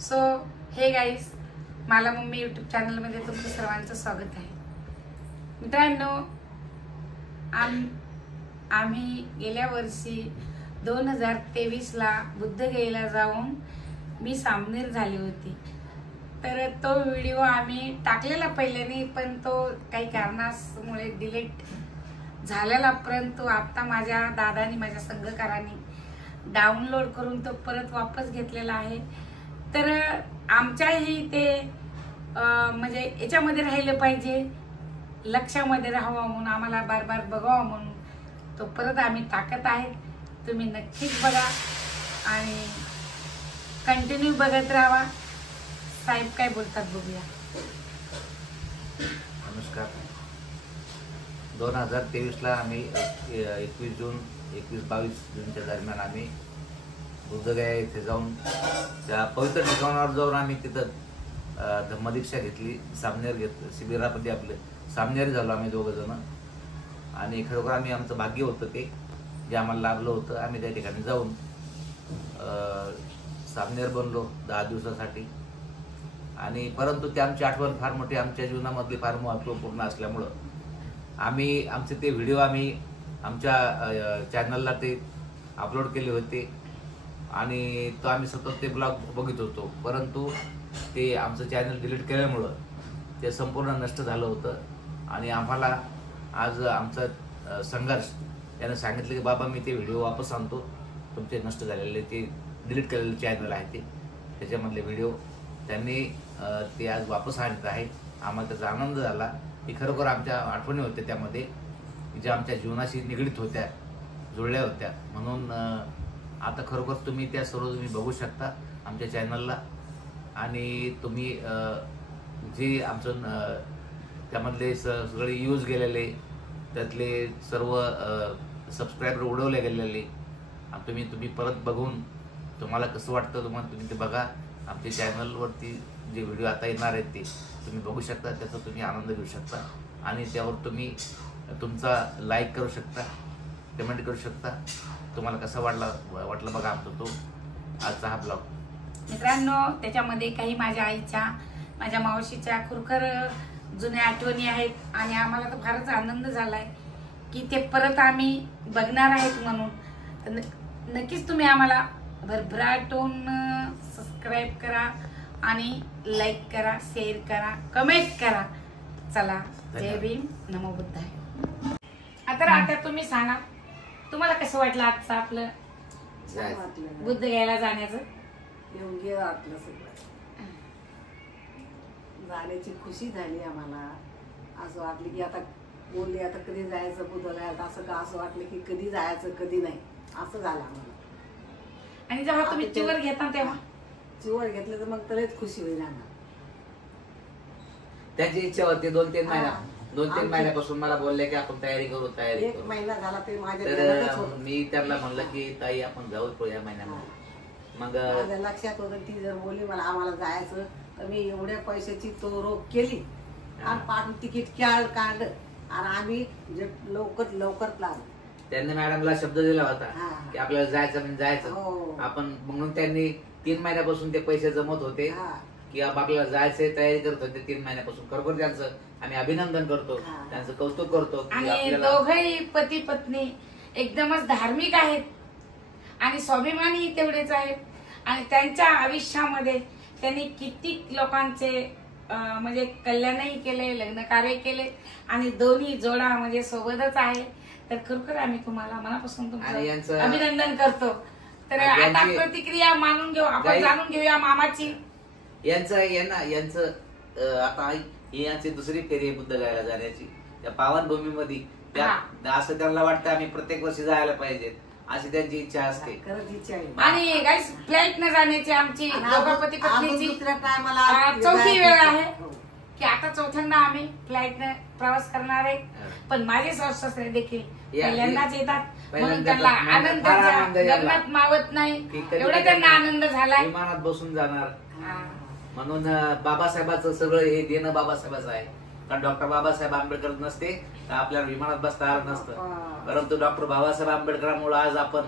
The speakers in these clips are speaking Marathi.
सो हे गाईस, मला मम्मी यूट्यूब चॅनलमध्ये तुमचं सर्वांचं स्वागत आहे. मित्रांनो, आम्ही गेल्या वर्षी 2023ला बुद्धगयेला जाऊन मी सामनेर झाली होती. तर तो व्हिडिओ आम्ही टाकलेला पहिल्याने, पण तो काही कारणामुळे डिलीट झालेला. परंतु आता माझ्या दादानी, माझ्या संघकारांनी डाउनलोड करून तो परत वापस घेतलेला आहे. तर आमच्याही ते म्हणजे याच्यामध्ये राहिलं पाहिजे, लक्षामध्ये राहावं म्हणून, आम्हाला बार बार बघावं म्हणून तो परत आम्ही टाकत आहे. तुम्ही नक्कीच बघा आणि कंटिन्यू बघत राहा. साहेब काय बोलतात बघूया. नमस्कार. 2023ला आम्ही 21 जून 21-22 जूनच्या दरम्यान आम्ही बुद्धगया येथे जाऊन त्या पवित्र ठिकाणावर जाऊन आम्ही तिथं धम्मदीक्षा घेतली. सामनेर घेतलं, शिबिरामध्ये आपलं सामनेर झालो आम्ही दोघं जण. आणि खरोखर आम्ही आमचं भाग्य होतं ते जे आम्हाला लाभलं होतं. आम्ही त्या ठिकाणी जाऊन सामनेर बनलो 10 दिवसासाठी. आणि परंतु ते आमची आठवण फार मोठी आमच्या जीवनामधली फार महत्त्वपूर्ण असल्यामुळं आम्ही आमचे ते व्हिडिओ आम्ही आमच्या चॅनलला ते अपलोड केले होते आणि तो आम्ही सतत ते ब्लॉग बघत होतो. परंतु ते आमचं चॅनल डिलीट केल्यामुळं ते संपूर्ण नष्ट झालं होतं. आणि आम्हाला आज आमचा संघर्ष यानं सांगितलं की बाबा मी ते व्हिडिओ वापस आणतो, तुमचे नष्ट झालेले ते डिलीट केलेले चॅनल आहे ते त्याच्यामधले व्हिडिओ त्यांनी ते आज वापस आणत आहे. आम्हाला त्याचा आनंद झाला की खरोखर आमच्या आठवणी होत्या त्यामध्ये ज्या आमच्या जीवनाशी निगडीत होत्या, जुळल्या होत्या. म्हणून आता खरोखर तुम्ही त्या सर्व तुम्ही बघू शकता आमच्या चॅनलला. आणि तुम्ही जे आमचं त्यामधले सगळे यूज गेलेले, त्यातले सर्व सबस्क्रायबर उडवले गेलेले तुम्ही परत बघून तुम्हाला कसं वाटतं तुम्ही ते बघा. आमच्या चॅनलवरती जे व्हिडिओ आता येणार आहेत ते तुम्ही बघू शकता, त्याचा तुम्ही आनंद घेऊ शकता. आणि त्यावर तुम्ही तुमचा लाईक करू शकता, कमेंट करू शकता. तुम्हाला कसं वाटलं बघा आमचा तो आजचा हा ब्लॉग. मित्रांनो, त्याच्यामध्ये काही माझ्या आईच्या, माझ्या मावशीच्या खुरखर जुन्या आठवणी आहेत आणि आम्हाला तर फारच आनंद झालाय की ते परत आम्ही बघणार आहेत म्हणून. तर नक्कीच तुम्ही आम्हाला भरभराटून सबस्क्राईब करा आणि लाईक करा, शेअर करा, कमेंट करा. चला, जय भीम, नमो बुद्धाय. आता तुम्ही सांगा, तुम्हाला कसं वाटलं आजचं आपलं बुद्धगयाला जाण्याचं? योग्य वाटलं सगळं. जाण्याची खुशी झाली आम्हाला. असं वाटलं की आता बोलले आता कधी जायचं बुद्धगयाला, असं का असं वाटलं की कधी जायचं कधी नाही असं झालं आम्हाला. आणि जेव्हा तुम्ही चिवर घेता तेव्हा चिवर घेतलं तर मग तरीच खुशी होईल आम्हाला. त्याची इच्छा होती 2-3 महिन्यापासून मला बोलले की आपण तयारी करू. एक महिना झाला ते माझ्या तर मी त्यांना म्हणलं की ताई आपण जाऊ या महिन्यामध्ये. मग माझ्या लक्षात होतं ती जर बोलली मला आम्हाला जायचं तर मी एवढ्या पैशाची तो रोख केली आणि पाठून तिकीट काढलं आणि आम्ही लवकर लागलो. त्यांनी मॅडमला शब्द दिला होता की आपल्याला जायचं म्हणजे जायचं आपण. म्हणून त्यांनी 3 महिन्यापासून ते पैसे जमत होते की आपल्याला जायचंय, तयारी करत होते 3 महिन्यापासून. खरोखर त्यांचं आम्ही अभिनंदन करतो, त्यांचं कौतुक करतो. आणि दोघंही पती पत्नी एकदमच धार्मिक आहेत आणि स्वाभिमानी तेवढेच आहेत. आणि त्यांच्या आयुष्यामध्ये त्यांनी किती लोकांचे म्हणजे कल्याणही केले, लग्न कार्य केले आणि दोन्ही जोडा म्हणजे सोबतच आहे. तर खरोखर आम्ही तुम्हाला मनापासून तुमचं अभिनंदन करतो. तर आता प्रतिक्रिया मानून घेऊ आपण, जाणून घेऊया मामाची. यांचं आता यांची दुसरी फेरी आहे बुद्धगयाला जाण्याची त्या पावनभूमीमध्ये. असं त्यांना वाटतं आम्ही प्रत्येक वर्षी जायला पाहिजे अशी त्यांची इच्छा असते. आणि गाईस, फ्लाईट न जाण्याची आमची दोघा पती पत्नीची चौथी वेळ आहे की आता चौथ्यांदा आम्ही फ्लाईट न प्रवास करणार आहे. पण माझे सासू-सासरे देखील पहिल्यांदाच येतात म्हणून त्यांना आनंद गगनात मावत नाही, एवढा त्यांना आनंद झालाय. विमानात बसून जाणार म्हणून बाबासाहेबांचं सगळं हे देणं बाबासाहेबाचं आहे. कारण डॉक्टर बाबासाहेब आंबेडकर नसते तर आपल्याला विमानात बसता आलं नसतं. परंतु डॉक्टर बाबासाहेब आंबेडकरांमुळे आज आपण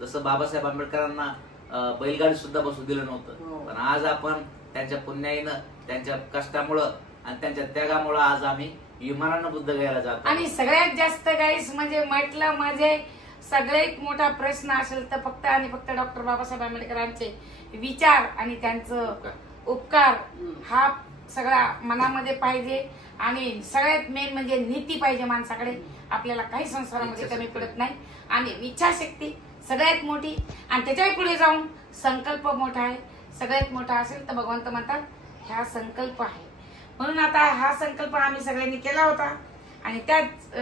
जसं बाबासाहेब आंबेडकरांना बैलगाडी सुद्धा बसू दिलं हो. नव्हतं. पण आज आपण त्यांच्या पुण्याईनं, त्यांच्या कष्टामुळं आणि त्यांच्या त्यागामुळं आज आम्ही विमानानं बुद्धगयाला जातो. आणि सगळ्यात जास्त गाईस म्हणजे म्हटलं म्हणजे सगळ्यात मोठा प्रश्न असेल तर फक्त आणि फक्त डॉक्टर बाबासाहेब आंबेडकरांचे विचार आणि त्यांचं उपकार हा सगळा मनामध्ये पाहिजे. आणि सगळ्यात मेन म्हणजे नीती पाहिजे माणसाकडे. आपल्याला काही संसारामध्ये कमी पडत नाही. आणि इच्छाशक्ती सगळ्यात मोठी आणि त्याच्याही पुढे जाऊन संकल्प मोठा आहे. सगळ्यात मोठा असेल तर भगवंत म्हणतात हा संकल्प आहे. म्हणून आता हा संकल्प आम्ही सगळ्यांनी केला होता आणि त्याच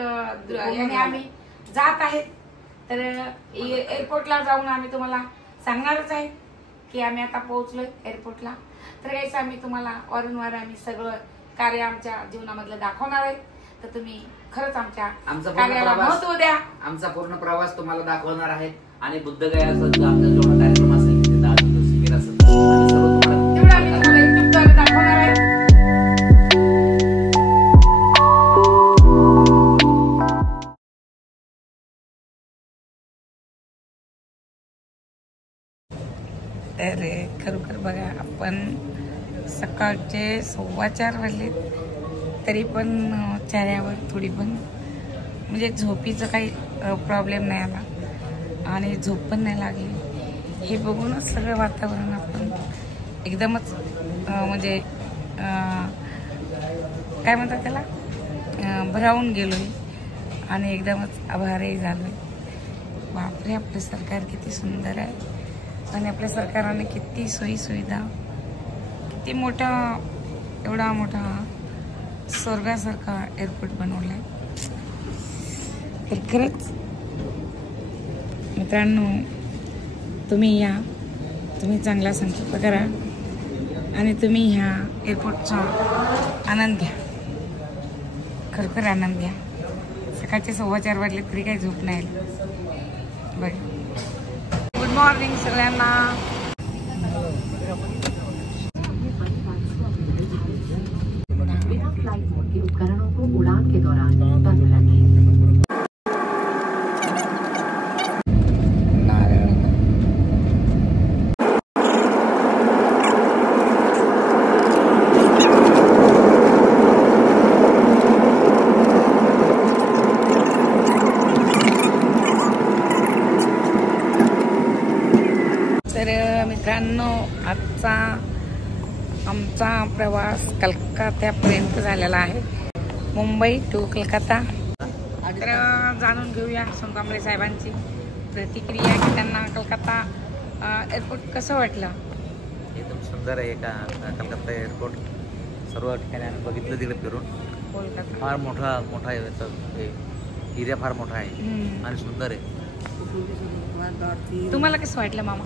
याने आम्ही जात आहेत. तर एअरपोर्टला जाऊन आम्ही तुम्हाला सांगणारच आहे की आम्ही आता पोहोचलोय एअरपोर्टला. तर काहीच आम्ही तुम्हाला वारंवार आम्ही सगळं कार्य आमच्या जीवनामधलं दाखवणार आहे. तर तुम्ही खरंच आमच्या कार्याला महत्व द्या. आमचा पूर्ण प्रवास तुम्हाला दाखवणार आहे. आणि बुद्धगयाचा जो आमचा जेवढा कार्यक्रम असेल तिथे 10 दिवस शिबिर असेल तेवढं आम्ही तुम्हाला युट्यूबद्वारे दाखवणार आहे. तर खरोखर बघा आपण सकाळचे 4:15 वाजले तरी पण चेहऱ्यावर थोडी पण म्हणजे झोपीचं काही प्रॉब्लेम नाही आला आणि झोप पण नाही लागली. हे बघूनच सगळं वातावरण आपण एकदमच म्हणजे काय म्हणतात त्याला भरावून गेलोय आणि एकदमच आभारी झालोय. बापरे आपलं सरकार किती सुंदर आहे आणि आपल्या सरकारने किती सोयी सुविधा, किती मोठा एवढा मोठा स्वर्गासारखा एअरपोर्ट बनवलाय. तर खरंच मित्रांनो तुम्ही या, तुम्ही चांगला संकल्प करा आणि तुम्ही ह्या एअरपोर्टचा आनंद घ्या. खरोखर आनंद घ्या. सकाळचे 4:15 वाजले तरी काही झोप नाही बरं. गुड मॉर्निंग सगळ्यांना. उपकरणों को उड़ान के दौरान बंद रखें. तर मित्रांनो आजचा आमचा प्रवास कलकत्त्यापर्यंत झालेला आहे. मुंबई टू कलकत्ता. तर जाणून घेऊया सोनकांबळे साहेबांची प्रतिक्रिया की त्यांना कलकत्ता एअरपोर्ट कसं वाटलं. एकदम सुंदर आहे का कलकत्ता एअरपोर्ट. सर्व ठिकाणी आम्ही बघितलं तिकडे फिरून. कोलकाता फार मोठा आहे. एरिया फार मोठा आहे आणि सुंदर आहे. तुम्हाला कसं वाटलं मामा.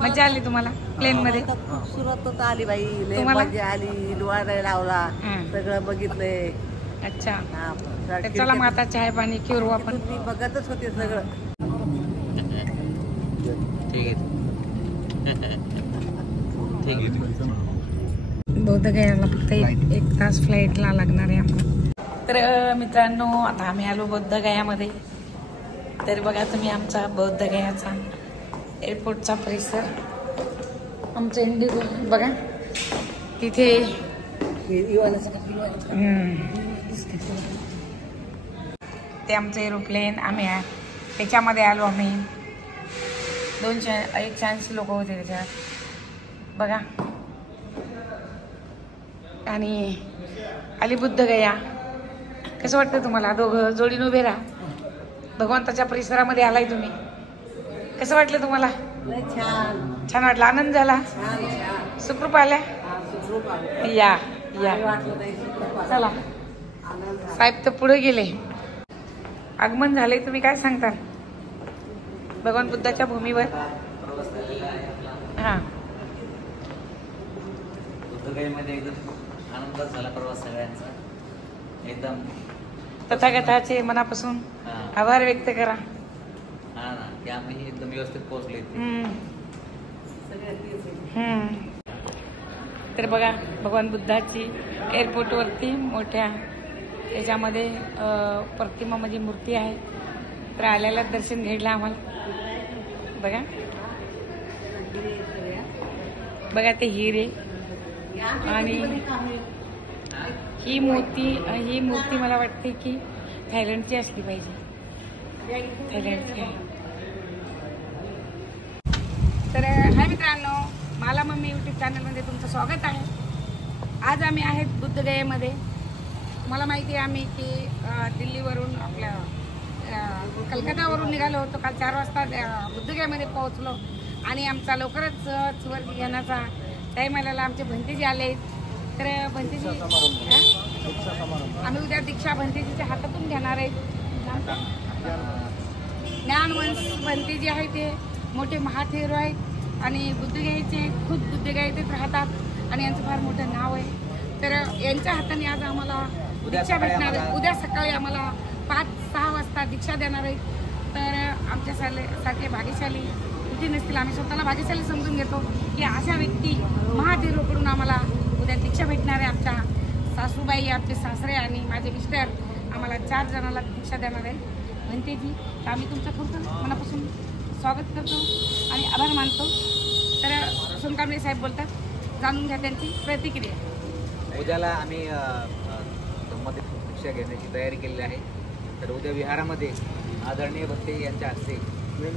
मजा आली तुम्हाला प्लेन मध्ये. सुरतच आली बाई. तुम्हाला? मजा आली. डोळा लावला. सगळं बघितलंय. अच्छा हा, तर चला मग आता चहा पाणी करू आपण. मी बघतच होते सगळं. ठीक आहे. बौद्धगयाला फक्त एक तास फ्लाईटला लागणार आहे आम्हाला. तर मित्रांनो आता आम्ही आलो बौद्धगयामध्ये. तर बघा तुम्ही आमचा बौद्धगयाचा एअरपोर्टचा परिसर. आमचं इंडिगो बघा तिथे ते आमचं एरोप्लेन. आम्ही त्याच्यामध्ये आलो. आम्ही 180 लोक होते त्याच्यात बघा. आणि आली बुद्धगया. कसं वाटतं तुम्हाला. दोघं जोडीनं उभे राहा. भगवंताच्या परिसरामध्ये आलाय तुम्ही. कसं वाटलं तुम्हाला. छान वाटलं. आनंद झाला. सुखरूप आल्या. या या चला. साहेब तर पुढे गेले. आगमन झाले. तुम्ही काय सांगता भगवान बुद्धाच्या भूमीवर. हा बुद्धगयेमध्ये एकदम आनंदात झाला प्रवास सगळ्यांचा. एकदम तथागताचे मनापासून आभार व्यक्त करा. हा ना की आम्ही एकदम व्यवस्थित पोहोचले. तर बघा भगवान बुद्धाची एअरपोर्टवरती मोठ्या त्याच्यामध्ये प्रतिमा म्हणजे मूर्ती आहे. तर आल्याला दर्शन घ्यायला आम्हाला बघा बघा ते हिरे आणि ही मूर्ती मला वाटते की थायलंडची असली पाहिजे. थायलंडची आहे. तर हाय मित्रांनो, मला मम्मी यूट्यूब चॅनलमध्ये तुमचं स्वागत आहे. आज आम्ही आहेत बुद्धगयेमध्ये. मला माहिती आहे आम्ही की दिल्लीवरून आपल्या कलकत्तावरून निघालो होतो. काल 4 वाजता बुद्धगयामध्ये पोहोचलो आणि आमचा लवकरच स्वर्ग घेण्याचा टाईम आलेला. आमचे भंतेजी आले. तर भंतेजी आम्ही उद्या दीक्षा भंतेजीच्या हातातून घेणार आहेत. ज्ञानवंश भंतेजी आहे ते मोठे महाथेरो आहेत आणि बुद्धगयेचे खुद बुद्धगयेतच राहतात आणि यांचं फार मोठं नाव आहे. तर यांच्या हाताने आज आम्हाला दीक्षा भेटणार आहे. उद्या सकाळी आम्हाला 5-6 वाजता दीक्षा देणार आहे. तर आमच्यासाठी भाग्यशाली कुठे नसतील. आम्ही स्वतःला भाग्यशाली समजून घेतो की अशा व्यक्ती महादेवकडून आम्हाला उद्या दीक्षा भेटणार आहे. आमच्या सासूबाई, आमचे सासरे आणि माझे मिस्टर आम्हाला 4 जणांना दीक्षा देणार आहे. भंतेजी, तर आम्ही तुमचं खूप मनापासून स्वागत करतो आणि आभार मानतो. तर सोनकांबळे साहेब बोलतात, जाणून घ्या त्यांची प्रतिक्रिया. उद्याला आम्ही धम्मदीप दीक्षा घेण्याची तयारी केलेली आहे. तर उद्या विहारामध्ये आदरणीय भंते यांच्या हस्ते मेन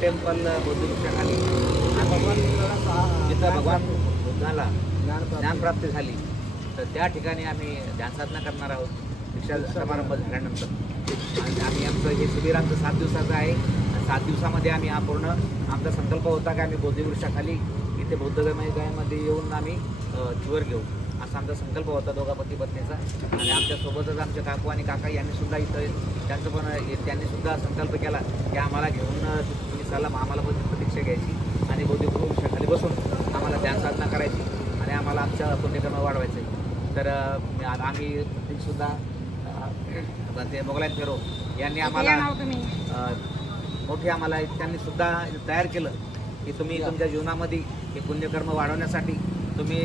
टेम्पल बौद्धवृक्षाखाली जिथं भगवान बुद्धाला ज्ञानप्राप्ती झाली तर त्या ठिकाणी आम्ही ध्यानसाधना करणार आहोत दीक्षा समारंभ झाल्यानंतर. आणि आम्ही आमचं हे शिबिर आमचं 7 दिवसाचं आहे. 7 दिवसामध्ये आम्ही हा पूर्ण आमचा संकल्प होता की आम्ही बौद्धवृक्षाखाली इथे बौद्धगयामध्ये येऊन आम्ही चूवर घेऊ असा आमचा संकल्प होता दोघा पती पत्नीचा. आणि आमच्यासोबतच आमचे काकू आणि काका यांनी सुद्धा इथं त्यांनी सुद्धा संकल्प केला की आम्हाला घेऊन तुम्ही चला, आम्हाला पण दीक्षा घ्यायची आणि बौद्धवृक्षाखाली बसून आम्हाला ध्यानसाधना करायची आणि आम्हाला आमच्या पुण्यकर्म वाढवायचं. तर आम्ही सुद्धा ते मोगलायन फेरो यांनी आम्हाला मोठी आम्हाला त्यांनी सुद्धा तयार केलं की तुम्ही तुमच्या जीवनामध्ये हे पुण्यकर्म वाढवण्यासाठी तुम्ही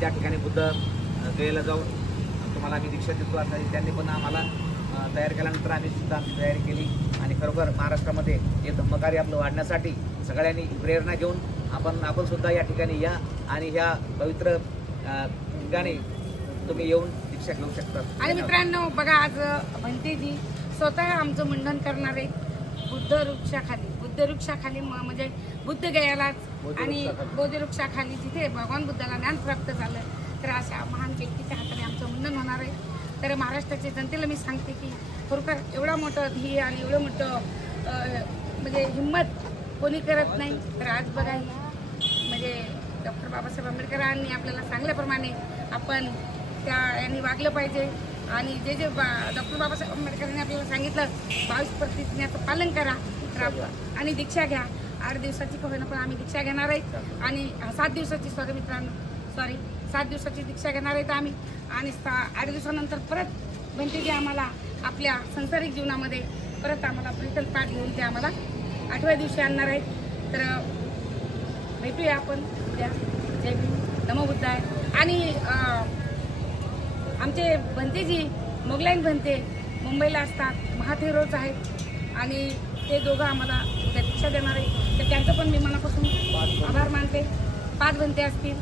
त्या ठिकाणी बुद्ध गयेला जाऊन तुम्हाला आम्ही दीक्षा देतो असं त्यांनी पण आम्हाला तयार केल्यानंतर आम्ही सुद्धा आमची तयारी केली. आणि खरोखर महाराष्ट्रामध्ये हे धम्मकार्य आपलं वाढण्यासाठी सगळ्यांनी प्रेरणा घेऊन आपण सुद्धा या ठिकाणी या आणि ह्या पवित्र ठिकाणी तुम्ही येऊन दीक्षा घेऊ शकता. आणि मित्रांनो बघा, आज भंतेजी स्वतः आमचं मुंडन करणार आहे बुद्धवृक्षाखाली म्हणजे बुद्धगयालाच आणि बौद्धवृक्षाखाली जिथे भगवान बुद्धाला ज्ञान प्राप्त झालं. तर अशा महान व्यक्तीच्या हाताने आमचं मुंडन होणार आहे. तर महाराष्ट्राच्या जनतेला मी सांगते की खरोखर एवढं मोठं ध्येय आणि एवढं मोठं म्हणजे हिंमत कोणी करत नाही. तर आज बघा म्हणजे डॉक्टर बाबासाहेब आंबेडकरांनी आपल्याला सांगल्याप्रमाणे आपण यांनी वागलं पाहिजे. आणि जे डॉक्टर बाबासाहेब आंबेडकरांनी आपल्याला सांगितलं 22 प्रतिज्ञाचं पालन करा आणि दीक्षा घ्या. 8 दिवसाची का होईना पण आम्ही दीक्षा घेणार आहेत. आणि 7 दिवसाची 7 दिवसाची दीक्षा घेणार आहेत आम्ही. आणि 8 दिवसानंतर परत भंतेजी आम्हाला आपल्या सांसारिक जीवनामध्ये परत आम्हाला ब्रिटन पाठ घेऊन ते आम्हाला 8व्या दिवशी आणणार आहेत. तर भेटूया आपण उद्या. जय भीम, नमो बुद्धाय. आणि आमचे भंतेजी मोगलाईन भंते मुंबईला असतात, महाथेरोच आहेत आणि ते दोघं आम्हाला उद्या दीक्षा देणार आहे. तर त्यांचं पण मी मनापासून आभार मानते. 5 भंते असतील.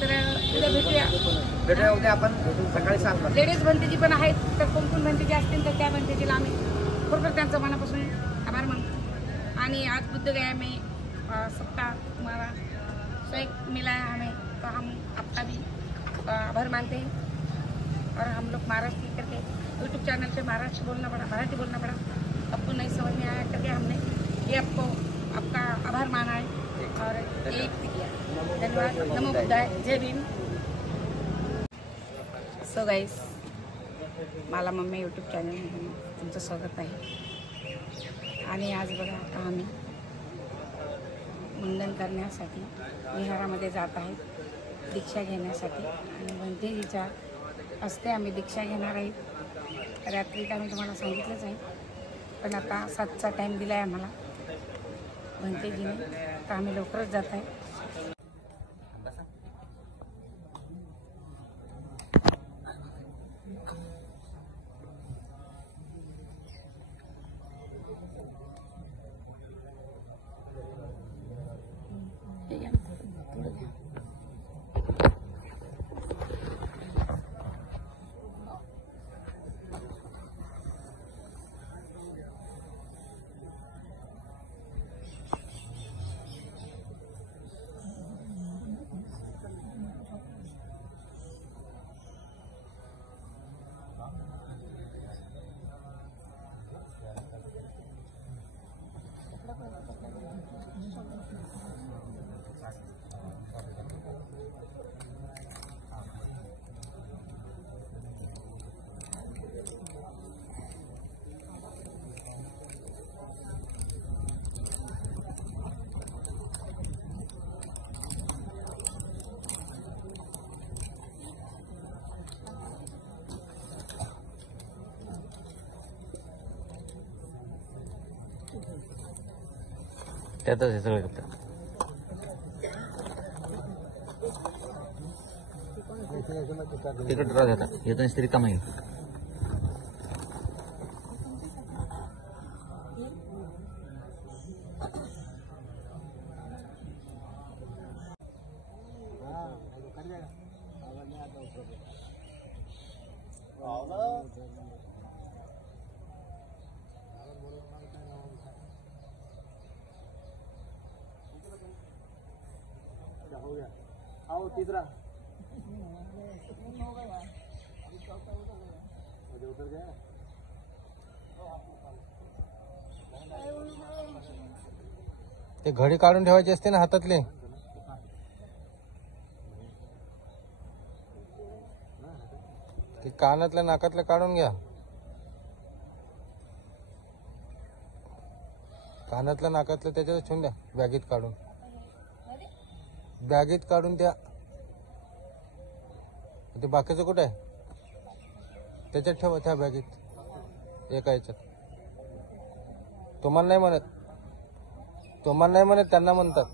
तर उद्या भेटूया उद्या आपण सकाळी 7 वाजता. लेडीज भंतेजी पण आहेत. तर कोण भंतेजी असतील तर त्या भंतेजीला आम्ही खरोखर त्यांचं मनापासून आभार मानतो. आणि आज बुद्धगया में सबका हमारा सहयोग मिला है हमें, तो हम आपका भी आभार मानते हैं. और हम लोग महाराष्ट्र करके यूट्यूब चैनल पे महाराष्ट्र बोलना पड़ा, मराठी बोलना पड़ा, आपको नहीं समझ में आया करके हमने ये आपका आभार माना है और ये किया. धन्यवाद. नमो बुद्धाय. जय भीम. सो गाईस, मला मम्मी यूट्यूब चॅनलमध्ये तुमचं स्वागत आहे. आणि आज बघा आता आम्ही मुंडन करण्यासाठी विहारामध्ये जात आहेत दीक्षा घेण्यासाठी. आणि भंतेजीच्या हस्ते आम्ही दीक्षा घेणार आहे. रात्री आम्ही तुम्हाला सांगितलंच आहे पण आता 7चा टाईम दिला आहे आम्हाला भंतेजीने. तर आम्ही लवकरच जात आहे. त्यातच हे सगळं करतात. तिकडे ड्रॉ घेतात येतं स्त्री कमाई. आओ तीसरा उतर गया. ते घडी काढून ठेवायची असते ना हातातले. ते कानातल्या नाकातले काढून घ्या. कानातल्या नाकातले त्याच्यात ठेवून द्या. बॅगेत काढून द्या. ते बाकीचं कुठे आहे त्याच्यात ठेवा. त्या बॅगेत एका याच्यात. तुम्हाला नाही म्हणत त्यांना म्हणतात.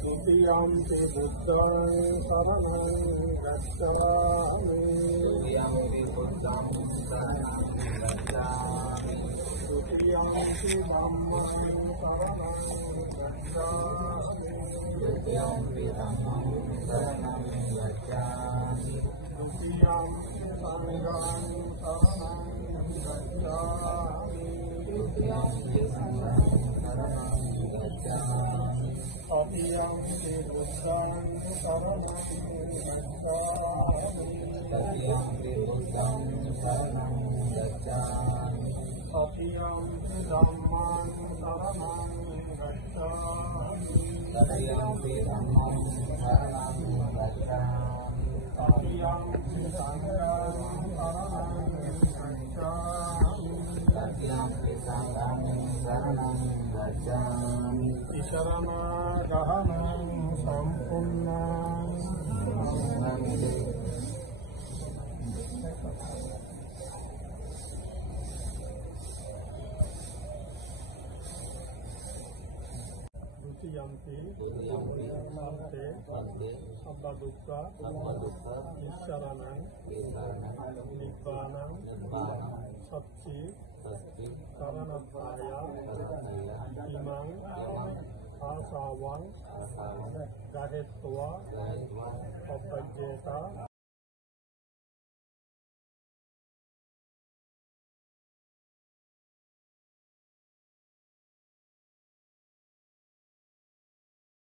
द्वितीयंपि बुद्धं शरणं गच्छामि द्वितीयंपि धम्मं शरणं गच्छामि द्वितीयंपि संघं शरणं गच्छामि तृतीयंपि बुद्धं शरणं गच्छामि तृतीयंपि धम्मं शरणं गच्छामि तृतीयंपि संघं शरणं गच्छामि शरणागमनं सम्पूर्णं द्वितीयंपि अब्बदुक्का ईश्वरानं निब्बानं सच्ची शरणप्राया इमं आसावं गाहेत्वा अपज्येता